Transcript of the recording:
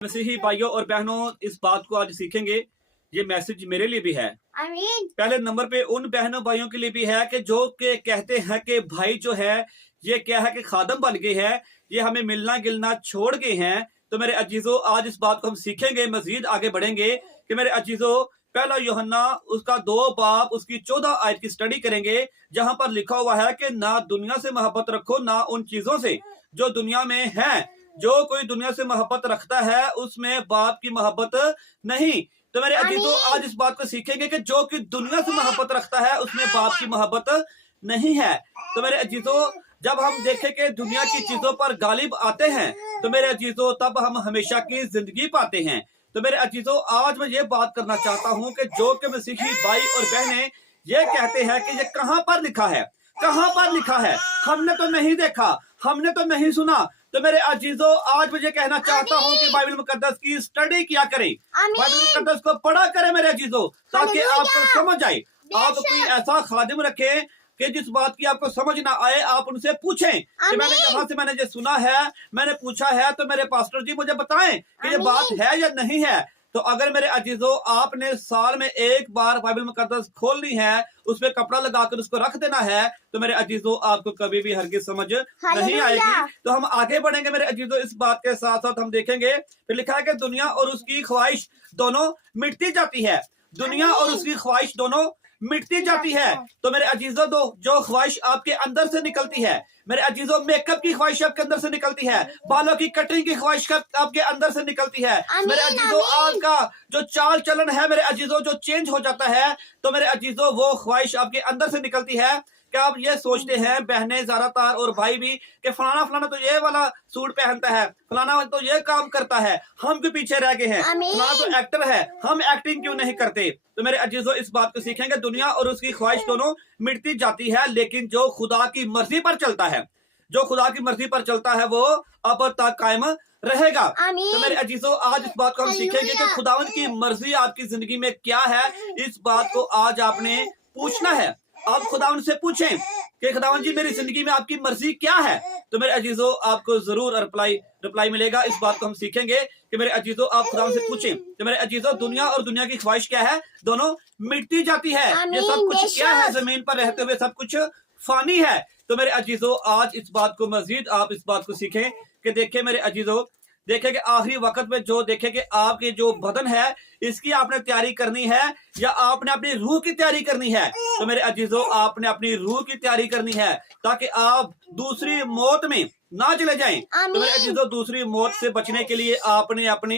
मसीही भाइयों और बहनों, इस बात को आज सीखेंगे। ये मैसेज मेरे लिए भी है। पहले नंबर पे उन बहनों भाइयों के लिए भी है कि जो के कहते हैं कि भाई जो है ये क्या है कि खादम बन गए हैं, ये हमें मिलना गिलना छोड़ गए हैं। तो मेरे अजीजों, आज इस बात को हम सीखेंगे, मजीद आगे बढ़ेंगे कि मेरे अजीजों, पहला यूहन्ना उसका 2 बाब उसकी 14 आयत की स्टडी करेंगे, जहां पर लिखा हुआ है कि ना दुनिया से मोहब्बत रखो, ना उन चीजों से जो दुनिया में है। जो कोई दुनिया से मोहब्बत रखता है उसमें बाप की मोहब्बत नहीं। तो मेरे अजीजों, आज इस बात को सीखेंगे कि जो कि दुनिया से मोहब्बत रखता है उसमें बाप की मोहब्बत नहीं है। तो मेरे अजीजों, जब हम देखें कि दुनिया की चीजों पर गालिब आते हैं, तो मेरे अजीजों तब हम हमेशा की जिंदगी पाते हैं। तो मेरे अजीजों, आज मैं ये बात करना चाहता हूं कि जो कि मसीही भाई और बहनें ये कहते हैं कि ये कहां पर लिखा है, कहां पर लिखा है, हमने तो नहीं देखा, हमने तो नहीं सुना। तो मेरे अजीजों, आज मुझे कहना चाहता हूं कि बाइबल मुकद्दस की स्टडी किया करें, बाइबल मुकद्दस को पढ़ा करें मेरे अजीजों, ताकि आपको समझ आए। आप कोई ऐसा खादिम रखें कि जिस बात की आपको समझ ना आए, आप उनसे पूछें कि मैंने जहां से मैंने ये सुना है, मैंने पूछा है, तो मेरे पास्टर जी मुझे बताएं कि ये बात है या नहीं है। तो अगर मेरे अजीजों आपने साल में एक बार बाइबल मुकद्दस खोलनी है, उसमें कपड़ा लगाकर उसको रख देना है, तो मेरे अजीजों आपको कभी भी हरगिज़ समझ नहीं आएगी। तो हम आगे बढ़ेंगे मेरे अजीजों, इस बात के साथ साथ हम देखेंगे। फिर लिखा है कि दुनिया और उसकी ख्वाहिश दोनों मिटती जाती है, दुनिया और उसकी ख्वाहिश दोनों मिटती जाती है। तो मेरे अजीजों, जो ख्वाहिश आपके अंदर से निकलती है, मेरे अजीजों, मेकअप की ख्वाहिश आपके अंदर से निकलती है, बालों की कटिंग की ख्वाहिश आपके अंदर से निकलती है। मेरे अजीजों, आपका जो चाल चलन है मेरे अजीजों जो चेंज हो जाता है, तो मेरे अजीजों वो ख्वाहिश आपके अंदर से निकलती है। क्या आप ये सोचते हैं, बहनें ज्यादातर और भाई भी, कि फलाना फलाना तो ये वाला सूट पहनता है, फलाना तो ये काम करता है, हम क्यों पीछे रह गए हैं, फलाना तो एक्टर है, हम एक्टिंग क्यों नहीं करते। तो मेरे अजीजों, इस बात को सीखेंगे, दुनिया और उसकी ख्वाहिश दोनों मिटती जाती है, लेकिन जो खुदा की मर्जी पर चलता है, जो खुदा की मर्जी पर चलता है, वो अब तक कायम रहेगा। तो मेरे अजीजों, आज इस बात को हम सीखेंगे कि खुदावंद की मर्जी आपकी जिंदगी में क्या है। इस बात को आज आपने पूछना है। आप खुदावंद से पूछें कि खुदावंद जी, मेरी जिंदगी में आपकी मर्जी क्या है। तो मेरे अजीजों, आपको जरूर रिप्लाई मिलेगा। इस बात को हम सीखेंगे कि मेरे अजीजों, आप खुदावंद से पूछें। तो मेरे अजीजों, दुनिया और दुनिया की ख्वाहिश क्या है, दोनों मिटती जाती है। ये सब कुछ क्या है, जमीन पर रहते हुए सब कुछ फानी है। तो मेरे अजीजों, आज इस बात को मजीद आप इस बात को सीखें कि देखें मेरे अजीजों, देखें कि आखिरी वक्त में जो देखें कि आपके जो बदन है, इसकी आपने तैयारी करनी है या आपने अपनी रूह की तैयारी करनी है। तो मेरे अजीजों, आपने अपनी रूह की तैयारी करनी है, ताकि आप दूसरी मौत में ना चले जाएं। तो मेरे अजीजों, दूसरी मौत से बचने के लिए आपने अपनी